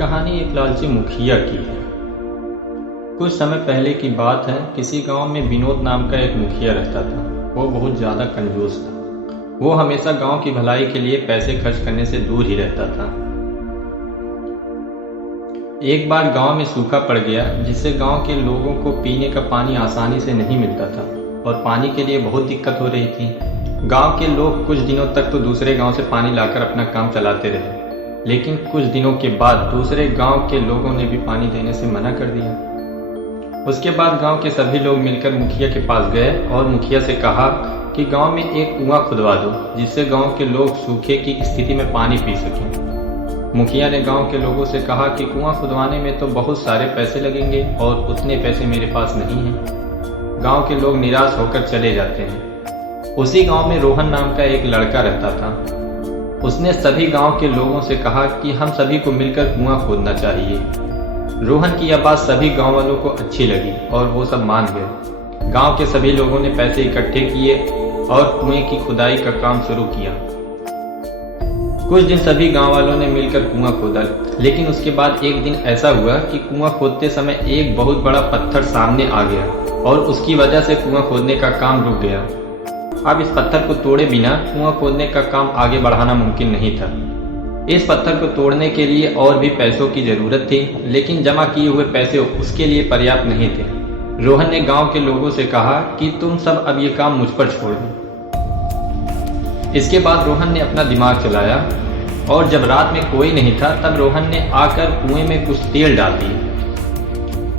कहानी एक लालची मुखिया की है। कुछ समय पहले की बात है। किसी गांव में विनोद नाम का एक मुखिया रहता था। वो बहुत ज़्यादा कंजूस था। वो हमेशा गांव की भलाई के लिए पैसे खर्च करने से दूर ही रहता था। एक बार गांव में सूखा पड़ गया, जिससे गांव के लोगों को पीने का पानी आसानी से नहीं मिलता था और पानी के लिए बहुत दिक्कत हो रही थी। गांव के लोग कुछ दिनों तक तो दूसरे गांव से पानी लाकर अपना काम चलाते रहे, लेकिन कुछ दिनों के बाद दूसरे गांव के लोगों ने भी पानी देने से मना कर दिया। उसके बाद गांव के सभी लोग मिलकर मुखिया के पास गए और मुखिया से कहा कि गांव में एक कुआं खुदवा दो, जिससे गांव के लोग सूखे की स्थिति में पानी पी सकें। मुखिया ने गांव के लोगों से कहा कि कुआं खुदवाने में तो बहुत सारे पैसे लगेंगे और उतने पैसे मेरे पास नहीं हैं। गांव के लोग निराश होकर चले जाते हैं। उसी गांव में रोहन नाम का एक लड़का रहता था। उसने सभी गांव के लोगों से कहा कि हम सभी को मिलकर कुआं खोदना चाहिए। रोहन की यह बात सभी गांव वालों को अच्छी लगी और वो सब मान गए। गांव के सभी लोगों ने पैसे इकट्ठे किए और कुएं की खुदाई का काम शुरू किया। कुछ दिन सभी गांव वालों ने मिलकर कुआं खोदा, लेकिन उसके बाद एक दिन ऐसा हुआ कि कुआं खोदते समय एक बहुत बड़ा पत्थर सामने आ गया और उसकी वजह से कुआं खोदने का काम रुक गया। अब इस पत्थर को तोड़े बिना कुआं खोदने का काम आगे बढ़ाना मुमकिन नहीं था। इस पत्थर को तोड़ने के लिए और भी पैसों की जरूरत थी, लेकिन जमा किए हुए पैसे उसके लिए पर्याप्त नहीं थे। रोहन ने गांव के लोगों से कहा कि तुम सब अब ये काम मुझ पर छोड़ दो। इसके बाद रोहन ने अपना दिमाग चलाया और जब रात में कोई नहीं था, तब रोहन ने आकर कुएं में कुछ तेल डाल दिया।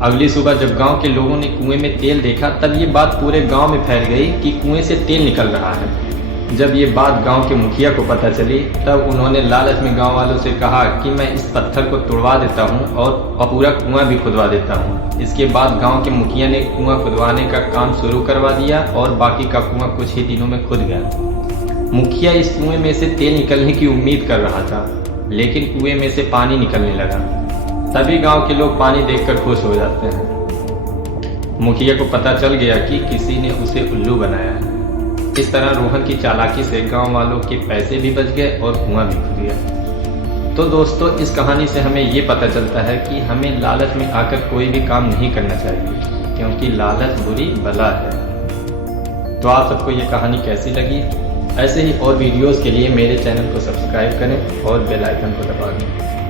अगली सुबह जब गांव के लोगों ने कुएं में तेल देखा, तब ये बात पूरे गांव में फैल गई कि कुएं से तेल निकल रहा है। जब ये बात गांव के मुखिया को पता चली, तब उन्होंने लालच में गांव वालों से कहा कि मैं इस पत्थर को तोड़वा देता हूं और पूरा कुआं भी खुदवा देता हूं। इसके बाद गांव के मुखिया ने कुआं खुदवाने का काम शुरू करवा दिया और बाकी का कुआं कुछ ही दिनों में खुद गया। मुखिया इस कुएं में से तेल निकलने की उम्मीद कर रहा था, लेकिन कुएं में से पानी निकलने लगा। तभी गांव के लोग पानी देखकर खुश हो जाते हैं। मुखिया को पता चल गया कि किसी ने उसे उल्लू बनाया है। इस तरह रोहन की चालाकी से गांव वालों के पैसे भी बच गए और कुआं भी खुद गया। तो दोस्तों, इस कहानी से हमें ये पता चलता है कि हमें लालच में आकर कोई भी काम नहीं करना चाहिए, क्योंकि लालच बुरी बला है। तो आप सबको ये कहानी कैसी लगी? ऐसे ही और वीडियोस के लिए मेरे चैनल को सब्सक्राइब करें और बेल आइकन को दबा दें।